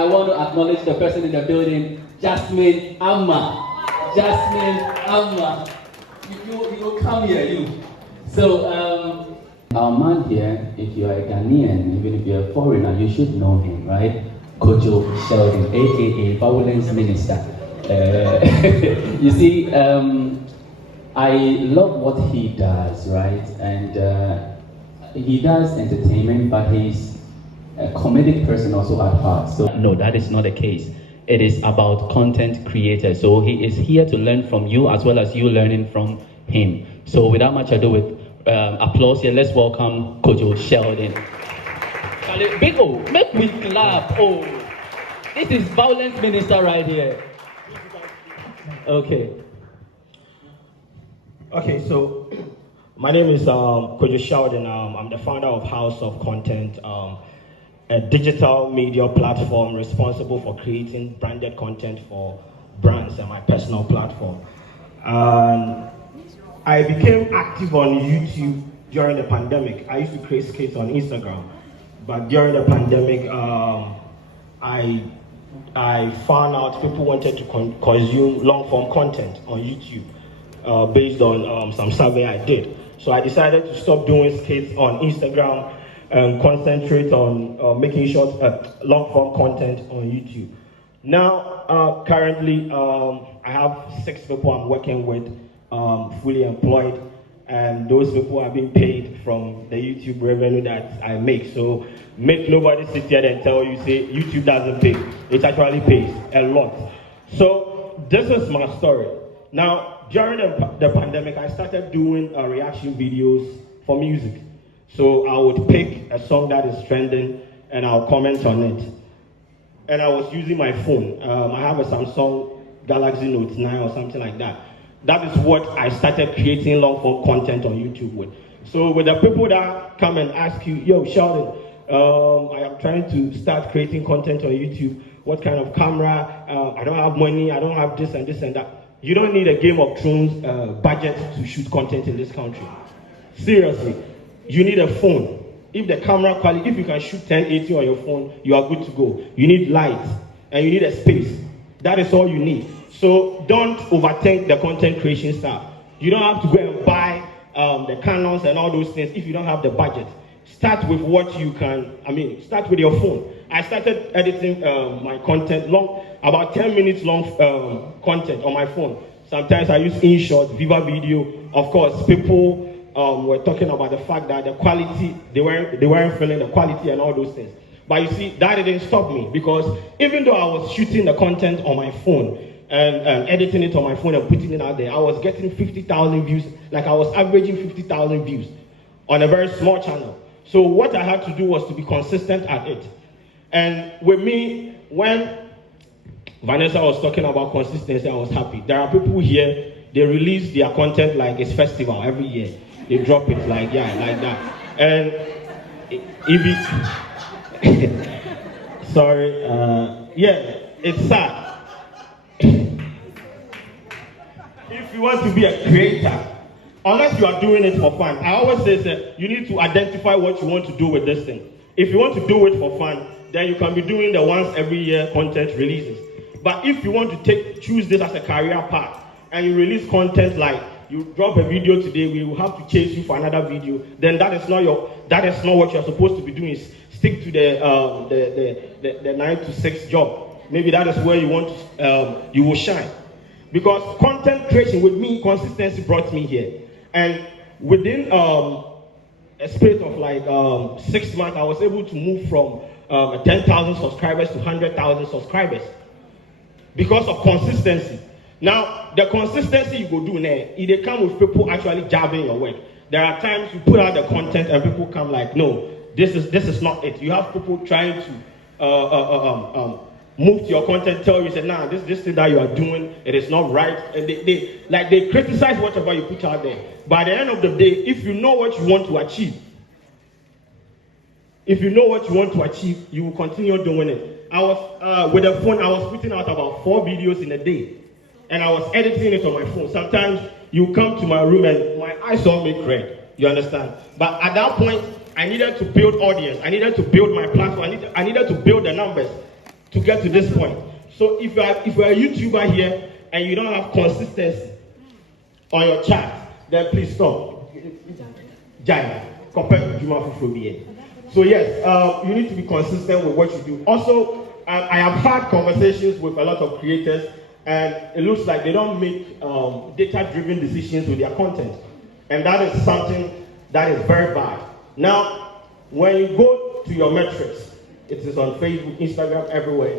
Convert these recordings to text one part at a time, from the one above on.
I want to acknowledge the person in the building, Jasmine Amma. Jasmine Amma. You come here, you. So, our man here, if you are a Ghanaian, even if you're a foreigner, you should know him, right? Kwadwo Sheldon, aka Violence Minister. You see, I love what he does, right? And he does entertainment, but he's a comedic person also at heart. So no, that is not the case. It is about content creators. So he is here to learn from you as well as you learning from him. So without much ado, with applause here, let's welcome Kwadwo Sheldon. Big O, make me clap. Oh, this is Violence Minister right here. Okay. Okay, so my name is Kwadwo Sheldon. I'm the founder of House of Content, a digital media platform responsible for creating branded content for brands and my personal platform. I became active on YouTube during the pandemic. I used to create skits on Instagram, but during the pandemic, I found out people wanted to consume long-form content on YouTube based on some survey I did. So I decided to stop doing skits on Instagram and concentrate on making short, long-form content on YouTube. Now, currently, I have 6 people I'm working with, fully employed, and those people are being paid from the YouTube revenue that I make. So make nobody sit here and tell you, say, YouTube doesn't pay. It actually pays a lot. So this is my story. Now, during the pandemic, I started doing reaction videos for music. So I would pick a song that is trending and I'll comment on it. And I was using my phone. I have a Samsung Galaxy Note 9 or something like that. That is what I started creating long-form content on YouTube with. So with the people that come and ask you, yo, Sheldon, I am trying to start creating content on YouTube. What kind of camera? I don't have money. I don't have this and this and that. You don't need a Game of Thrones budget to shoot content in this country. Seriously, you need a phone. If the camera quality, if you can shoot 1080 on your phone, you are good to go. You need light and you need a space. That is all you need. So don't overthink the content creation stuff. You don't have to go and buy the Canons and all those things if you don't have the budget. Start with what you can, start with your phone. I started editing my content about 10 minutes long content on my phone. Sometimes I use InShot, Viva Video. Of course, people were talking about the fact that the quality, they weren't feeling the quality and all those things. But you see, that didn't stop me, because even though I was shooting the content on my phone and editing it on my phone and putting it out there, I was getting 50,000 views. Like I was averaging 50,000 views on a very small channel. So what I had to do was to be consistent at it. And with me, when Vanessa was talking about consistency, I was happy. There are people here, they release their content like it's festival every year. They drop it like that. And sorry, it's sad. If you want to be a creator, unless you are doing it for fun, I always say that you need to identify what you want to do with this thing. If you want to do it for fun, then you can be doing the once every year content releases. But if you want to choose this as a career path and you release content like you drop a video today, we will have to chase you for another video, then that is not what you're supposed to be doing. Stick to the 9 to 6 job. Maybe that is where you want to, you will shine. Because content creation, with me, consistency brought me here. And within a space of like 6 months, I was able to move from 10,000 subscribers to 100,000 subscribers because of consistency. Now, the consistency you go do now, it come with people actually jabbing your work. There are times you put out the content and people come like, no, this is not it. You have people trying to move to your content, tell you, say, nah, this thing that you are doing, it is not right. And they criticize whatever you put out there. But at the end of the day, if you know what you want to achieve, you will continue doing it. I was, with a phone, I was putting out about 4 videos in a day. And I was editing it on my phone. Sometimes you come to my room and my eyes all make red. You understand? But at that point, I needed to build audience. I needed to build my platform. I needed to build the numbers. to get to this point. So if you're a YouTuber here and you don't have consistency on your chat, then please stop. Giant compared to Juma Fufubi. So yes, you need to be consistent with what you do. Also, I have had conversations with a lot of creators, and it looks like they don't make data-driven decisions with their content, and that is something that is very bad. Now, when you go to your metrics, it is on Facebook, Instagram, everywhere.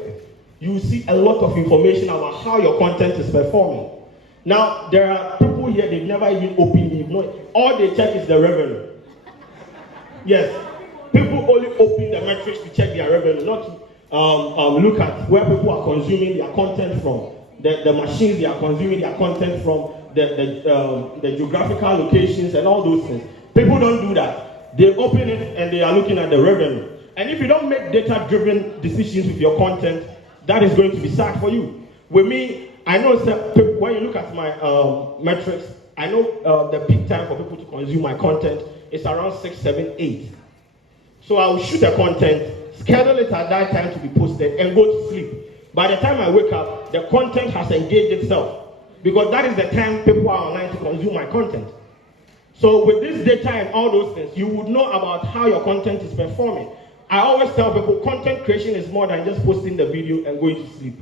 You see a lot of information about how your content is performing. Now, there are people here, they've never even opened it. All they check is the revenue. Yes, people only open the metrics to check their revenue, not to look at where people are consuming their content from, the machines they are consuming their content from, the geographical locations and all those things. People don't do that. They open it and they are looking at the revenue. And if you don't make data-driven decisions with your content, that is going to be sad for you. With me, I know when you look at my metrics, I know the peak time for people to consume my content is around 6, 7, 8. So I will shoot the content, schedule it at that time to be posted, and go to sleep. By the time I wake up, the content has engaged itself, because that is the time people are online to consume my content. So with this data and all those things, you would know about how your content is performing. I always tell people content creation is more than just posting the video and going to sleep.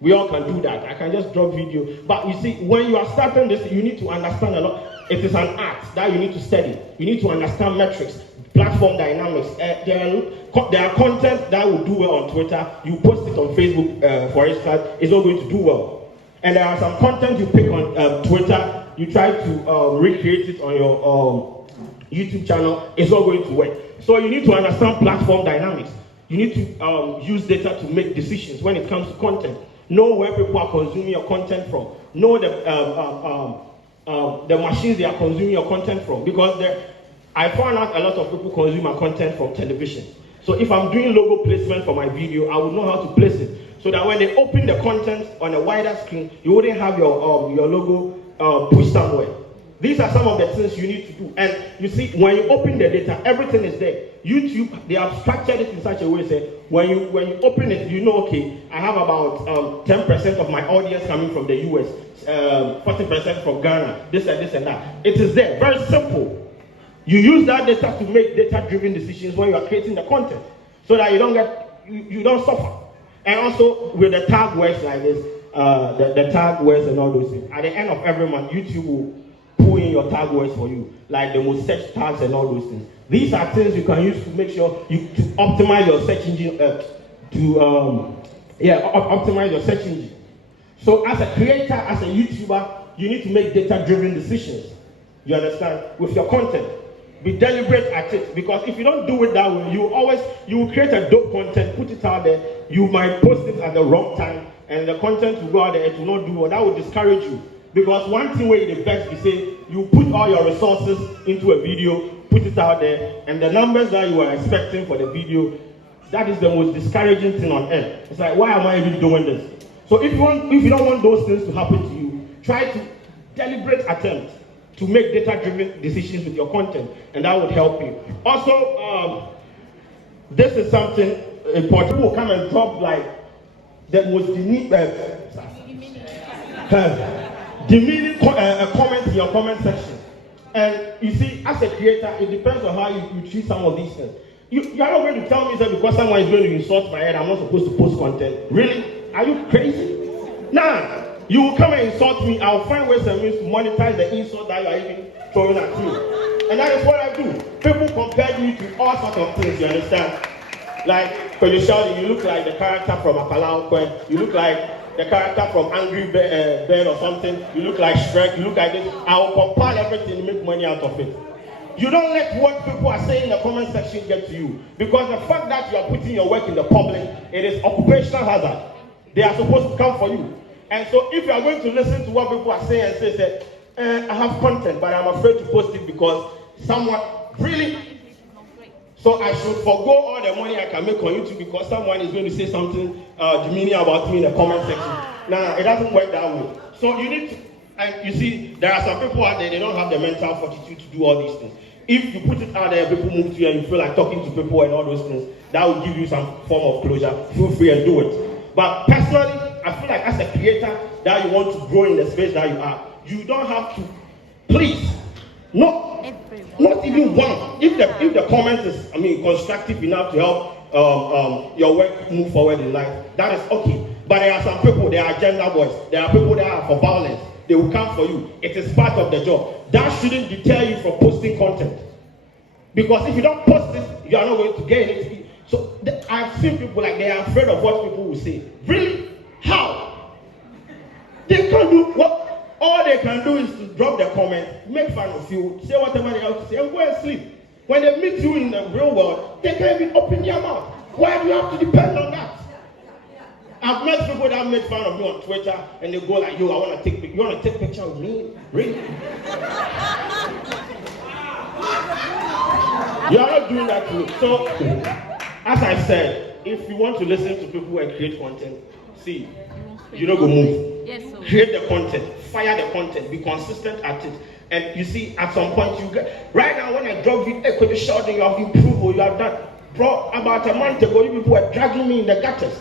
We all can do that. I can just drop video. But you see, when you are starting this, you need to understand a lot. It is an art that you need to study. You need to understand metrics, platform dynamics. There are content that will do well on Twitter. You post it on Facebook, for instance, it's not going to do well. And there are some content you pick on Twitter, you try to recreate it on your YouTube channel, it's not going to work. So you need to understand platform dynamics. You need to use data to make decisions when it comes to content. Know where people are consuming your content from. Know the machines they are consuming your content from. Because I found out a lot of people consume my content from television. So if I'm doing logo placement for my video, I will know how to place it. So that when they open the content on a wider screen, you wouldn't have your logo pushed somewhere. These are some of the things you need to do. And you see, when you open the data, everything is there. YouTube, they have structured it in such a way that when you open it, you know, okay, I have about 10% of my audience coming from the US, 40% from Ghana, this and that. It is there, very simple. You use that data to make data-driven decisions when you are creating the content, so that you don't suffer. And also with the tag words like this, the tag words and all those things. At the end of every month, YouTube will pull in your tag words for you, like the most search tags and all those things. These are things you can use to make sure to optimize your search engine, optimize your search engine. So as a creator, as a YouTuber, you need to make data-driven decisions. You understand? With your content. Be deliberate at it, because if you don't do it that way, you will create a dope content, put it out there, you might post it at the wrong time, and the content will go out there, it will not do well. That will discourage you. Because one thing where the best is say, you put all your resources into a video, put it out there, and the numbers that you are expecting for the video, that is the most discouraging thing on earth. It's like, why am I even doing this? So if you don't want those things to happen to you, try to deliberate attempt to make data-driven decisions with your content, and that would help you. Also, this is something important. People will come and drop like the most demeaning comments in your comment section. And you see, as a creator, it depends on how you treat some of these things. You are not going to tell me that because someone is going to insult my head, I'm not supposed to post content. Really? Are you crazy? Nah. You will come and insult me, I'll find ways and means to monetize the insult that you are even throwing at me. And that is what I do. People compare me to all sorts of things, you understand? Like, Kwadwo Sheldon, you look like the character from Apalankwe, you look like the character from Angry Bird or something, you look like Shrek, you look like this. I will compile everything and make money out of it. You don't let what people are saying in the comment section get to you. Because the fact that you are putting your work in the public, it is occupational hazard. They are supposed to come for you. And so if you are going to listen to what people are saying and say, I have content, but I'm afraid to post it because someone really, so I should forgo all the money I can make on YouTube because someone is going to say something demeaning about me in the comment section. Nah, it doesn't work that way. So you need to, and you see, there are some people out there, they don't have the mental fortitude to do all these things. if you put it out there, people move to you and you feel like talking to people and all those things, that will give you some form of closure. Feel free and do it. But personally, I feel like as a creator that you want to grow in the space that you are, you don't have to, please, not even one. If the comment is, constructive enough to help your work move forward in life, that is okay. But there are some people, they are agenda boys. There are people that are for violence. They will come for you. It is part of the job. That shouldn't deter you from posting content. Because if you don't post it, you are not going to get it. So I've seen people like they are afraid of what people will say. Really? How? They can't do what? All they can do is to drop the comment, make fun of you, say whatever they have to say, and go and sleep. When they meet you in the real world, they can't even open their mouth. Why do you have to depend on that? I've met people that make fun of me on Twitter and they go like, yo, you want to take picture with me? Really? You are not doing that to me. So, as I said, if you want to listen to people and create content, see, you don't go move. Yes, sir. Create the content, fire the content, be consistent at it. And you see, at some point, you get, right now when I drop video, Kwadwo Sheldon, you have improved or you have done. Bro, about a month ago, you people were dragging me in the gutters.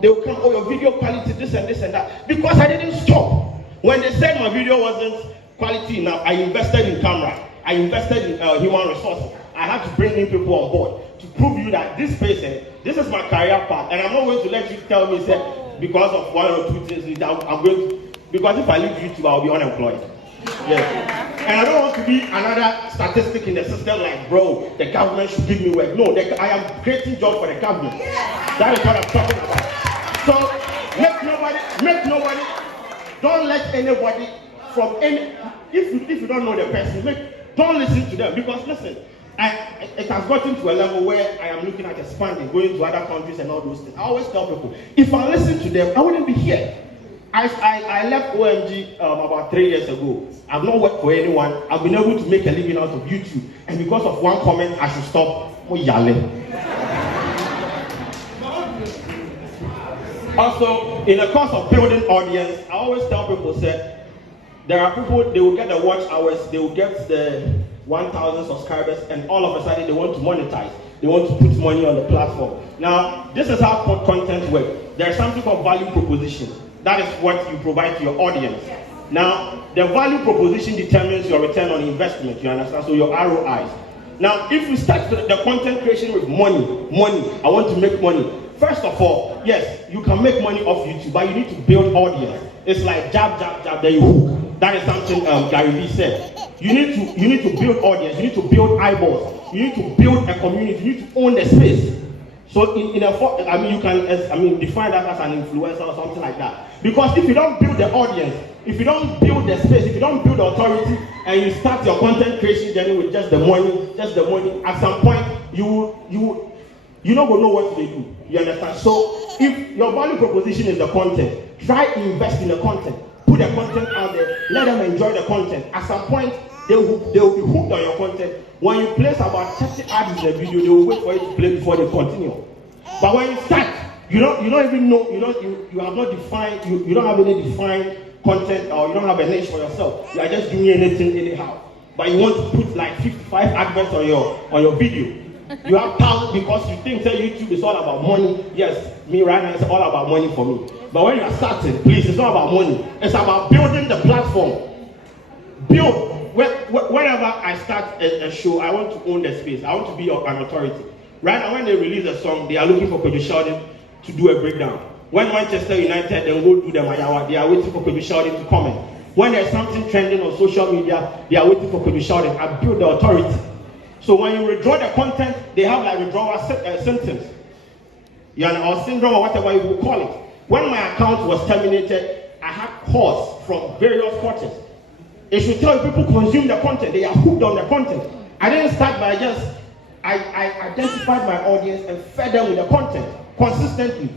They will come, oh, your video quality, this and this and that. Because I didn't stop. When they said my video wasn't quality enough, I invested in camera. I invested in human resources. I had to bring in people on board to prove you that this person, this is my career path. And I'm not going to let you tell me, say, because of one or two things, I'm going to, because if I leave YouTube, I'll be unemployed. Yes. And I don't want to be another statistic in the system like, bro, the government should give me work. No, I am creating jobs for the government. That is what I'm talking about. So, make nobody, don't let anybody from any, if you don't know the person, don't listen to them. Because listen, it has gotten to a level where I am looking at expanding, going to other countries and all those things. I always tell people, if I listen to them, I wouldn't be here. I left OMG about 3 years ago. I've not worked for anyone. I've been able to make a living out of YouTube. And because of one comment, I should stop. Also, in the course of building audience, I always tell people, say, there are people, they will get the watch hours, they will get the 1,000 subscribers, and all of a sudden they want to monetize. They want to put money on the platform. Now, this is how content works. There's something called value proposition. That is what you provide to your audience. Now, the value proposition determines your return on investment, you understand? So your ROIs. Now, if you start the content creation with money, I want to make money. First of all, yes, you can make money off YouTube, but you need to build audience. It's like jab, then you hook. That is something Gary Vee said. You need to build audience, you need to build eyeballs, you need to build a community, you need to own the space. So you can define that as an influencer or something like that. Because if you don't build the audience, if you don't build the space, if you don't build the authority, and you start your content creation journey with just the money, at some point you're not gonna know what they do. You understand? So if your value proposition is the content, try to invest in the content. Put the content out there, let them enjoy the content. At some point, they will be hooked on your content. When you place about 30 ads in the video, they will wait for it to play before they continue. But when you start, you don't even know, you have not defined, you don't have any defined content, or you don't have a niche for yourself. You are just doing anything anyhow. But you want to put like 55 adverts on your video. You have thousands because you think that YouTube is all about money. Yes, me right now, it's all about money for me. But when you are starting, please, it's not about money. It's about building the platform. Whenever I start a show, I want to own the space. I want to be an authority. Right now, when they release a song, they are looking for Kwadwo Sheldon to do a breakdown. When Manchester United then go do the Maya, they are waiting for Kwadwo Sheldon to comment. When there's something trending on social media, they are waiting for Kwadwo Sheldon. I build the authority. So when you withdraw the content, they have like withdrawal symptoms. Or syndrome or whatever you will call it. When my account was terminated, I had calls from various quarters. It should tell you people consume the content. They are hooked on the content. I didn't start by I identified my audience and fed them with the content consistently.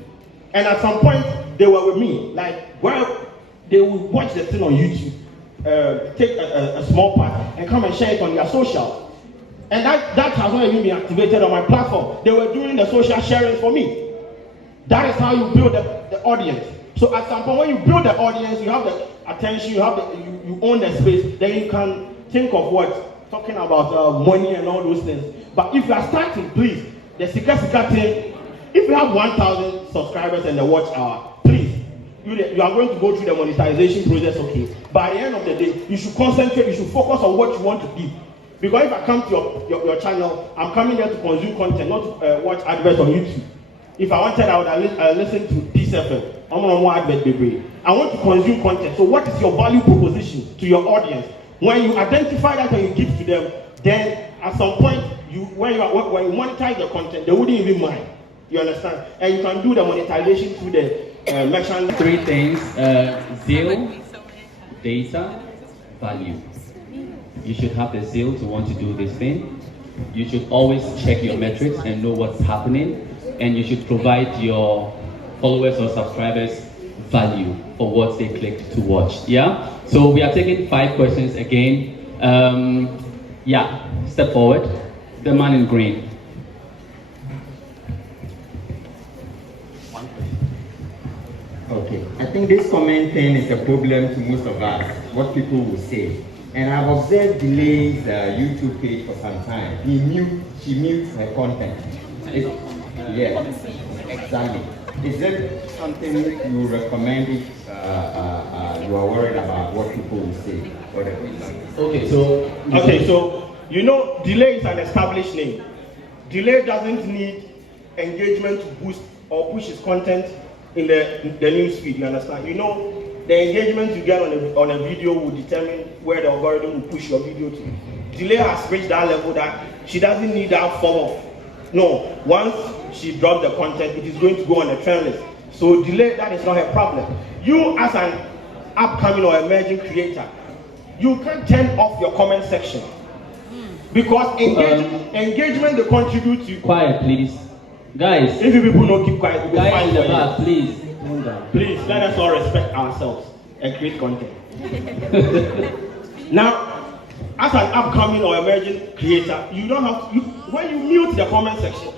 And at some point, they were with me. Like, well, they would watch the thing on YouTube, take a small part, and come and share it on their socials. And that has not even been activated on my platform. They were doing the social sharing for me. That is how you build the audience. So at some point, when you build the audience, you have the attention, you own the space, then you can think of what? talking about money and all those things. But if you are starting, please, the Sika thing, if you have 1,000 subscribers and the watch hour, please, you are going to go through the monetization process, okay? By the end of the day, you should concentrate, you should focus on what you want to do. Because if I come to your channel, I'm coming there to consume content, not to watch adverts on YouTube. If I wanted, I would listen to DCFM. I'm on more advert, baby. I want to consume content. So what is your value proposition to your audience? When you identify that and you give to them, then at some point, when you monetize the content, they wouldn't even mind. You understand? And you can do the monetization through the merchant. 3 things: zeal, data, value. You should have the zeal to want to do this thing. You should always check your metrics and know what's happening. And you should provide your followers or subscribers value for what they clicked to watch. Yeah? So we are taking 5 questions again. Yeah, step forward. The man in green. Okay, I think this comment thing is a problem to most of us, what people will say. And I've observed Delay's YouTube page for some time. She mutes her content. Yeah, exactly. Is it something you recommend if you are worried about what people will say? Okay, so you know, Delay is an established name. Delay doesn't need engagement to boost or push his content in the news feed. You understand? You know, the engagement you get on a video will determine where the algorithm will push your video to. Delay has reached that level that she doesn't need that form of. No, once she drops the content, it is going to go on the trend list. So Delay, that is not her problem. You as an upcoming or emerging creator, you can turn off your comment section. Because engagement they contribute to. Quiet, please. Guys. If you people don't keep quiet, we will guys find in the back, please. Please, let us all respect ourselves and create content. Now, as an upcoming or emerging creator, you don't have to, when you mute the comment section,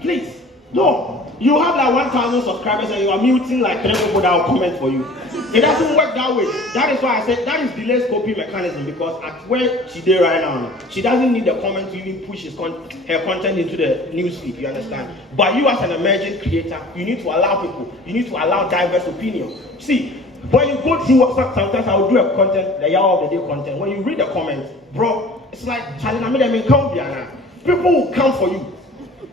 please, no. You have like 1,000 subscribers and you are muting like 3 people that will comment for you. It doesn't work that way. That is why I said that is Delay's copy mechanism, because at where she did right now, she doesn't need the comment to even push her content into the newsfeed, you understand? But you as an emerging creator, you need to allow people, you need to allow diverse opinion. See, when you go through sometimes I will do a content, the year of the day content. When you read the comments, bro, it's like people will come for you.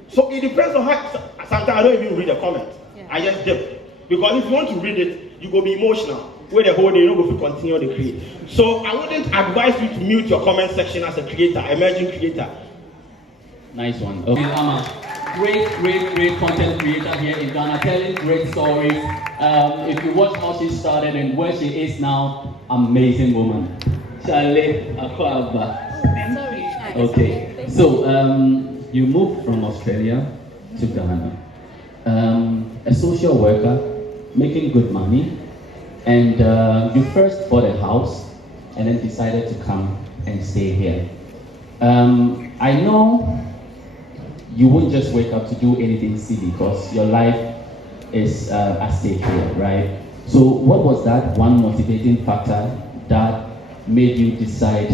So it depends on how. Sometimes I don't even read the comments. Yeah. I just dip. Because if you want to read it, you go be emotional. Where the whole day, you don't go to continue to create. So I wouldn't advise you to mute your comment section as a creator, emerging creator. Nice one. Okay, Amma, great content creator here in Ghana, telling great stories. If you watch how she started and where she is now, amazing woman. Charlie Akwaba. Okay, so you moved from Australia to Ghana. A social worker, making good money, and you first bought a house and then decided to come and stay here. I know you won't just wake up to do anything silly because your life is at stake here, right? So what was that one motivating factor that made you decide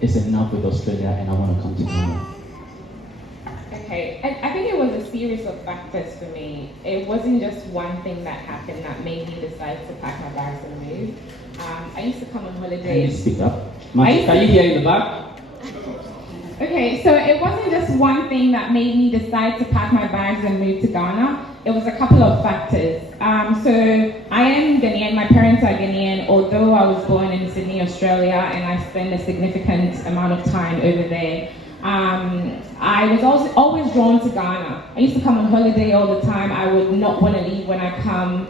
it's enough with Australia and I want to come to Ghana? Okay, I think it was a series of factors for me. It wasn't just one thing that happened that made me decide to pack my bags and move. I used to come on holidays. Can you speak up? Marty, can you hear in the back? Okay, so it wasn't just one thing that made me decide to pack my bags and move to Ghana. It was a couple of factors. So I am Ghanaian, my parents are Ghanaian, although I was born in Sydney, Australia, and I spend a significant amount of time over there. I was also always drawn to Ghana. I used to come on holiday all the time. I would not want to leave when I come.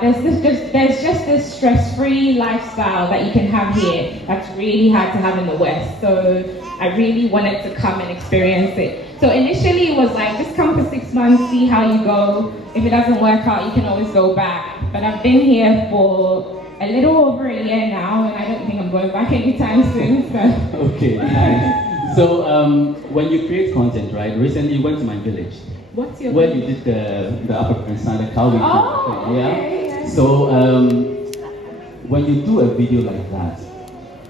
There's just this stress-free lifestyle that you can have here that's really hard to have in the West. So I really wanted to come and experience it. So initially it was like, just come for 6 months, see how you go. If it doesn't work out, you can always go back. But I've been here for a little over a year now, and I don't think I'm going back anytime soon. So. Okay, nice. So when you create content, right? Recently you went to my village. What's your where you did the upper Prince and the cow. Oh, okay. Yeah. So when you do a video like that,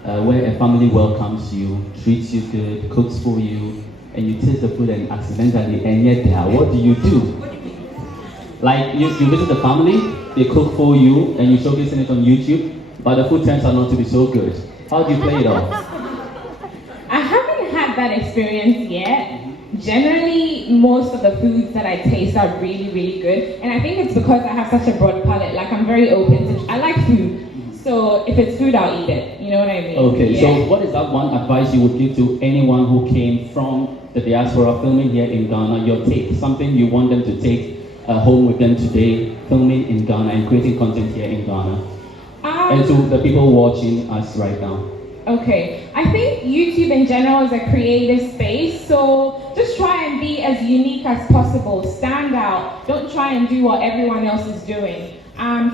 where a family welcomes you, treats you good, cooks for you, and you taste the food and accidentally end it there. What do you do? Like you visit the family, they cook for you, and you showcasing it on YouTube, but the food turns out not to be so good. How do you play it off? I haven't had that experience yet. Generally, most of the foods that I taste are really, really good. And I think it's because I have such a broad palate. Like, I'm very open to, I like food. So if it's food, I'll eat it. You know what I mean? Okay, yeah. So what is that one advice you would give to anyone who came from the diaspora filming here in Ghana? Your take, something you want them to take home with them today, filming in Ghana and creating content here in Ghana? And to the people watching us right now. Okay, I think YouTube in general is a creative space, so just try and be as unique as possible, stand out, don't try and do what everyone else is doing.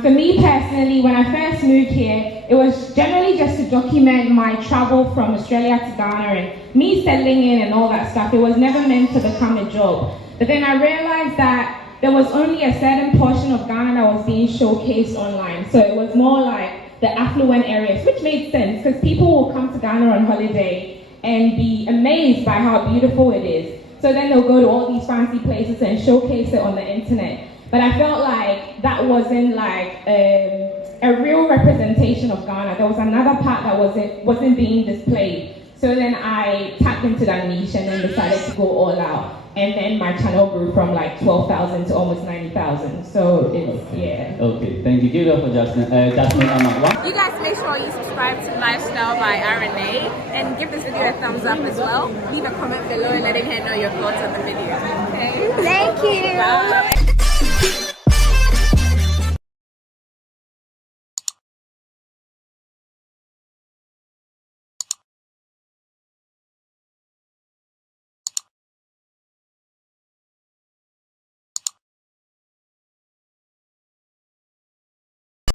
For me personally, when I first moved here, it was generally just to document my travel from Australia to Ghana and me settling in and all that stuff. It was never meant to become a job. But then I realized that there was only a certain portion of Ghana that was being showcased online, so it was more like the affluent areas, which made sense because people will come to Ghana on holiday and be amazed by how beautiful it is. So then they'll go to all these fancy places and showcase it on the internet. But I felt like that wasn't like a real representation of Ghana. There was another part that wasn't being displayed. So then I tapped into that niche and then decided to go all out. And then my channel grew from like 12,000 to almost 90,000. So it's, yeah. Okay, thank you. Give it up for Jasmine. You guys make sure you subscribe to Lifestyle by RNA and give this video a thumbs up as well. Leave a comment below and letting her know your thoughts on the video. Okay? Thank you. Bye.